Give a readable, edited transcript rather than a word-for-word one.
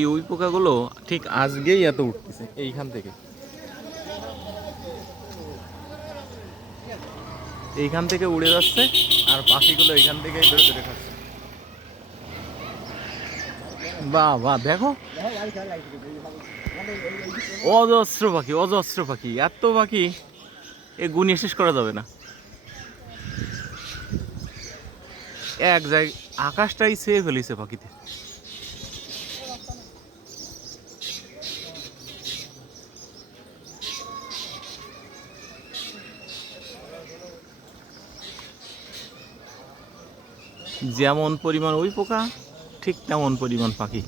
এই উই পোকাগুলো ঠিক আজকেই এত উঠতেছে এইখান থেকে, এইখান থেকে উড়ে যাচ্ছে আর পাখিগুলো এইখান থেকেই ধরে ধরে খাচ্ছে। বাহ বাহ, দেখো অজস্র পাখি, অজস্র পাখি, এত পাখি এ গুনিয়ে শেষ করা যাবে না। এক জায়গায় আকাশটাই ছেয়ে ফেলিছে পাখিতে। যেমন পরিমাণ উই পোকা ঠিক তেমন পরিমাণ পাখি।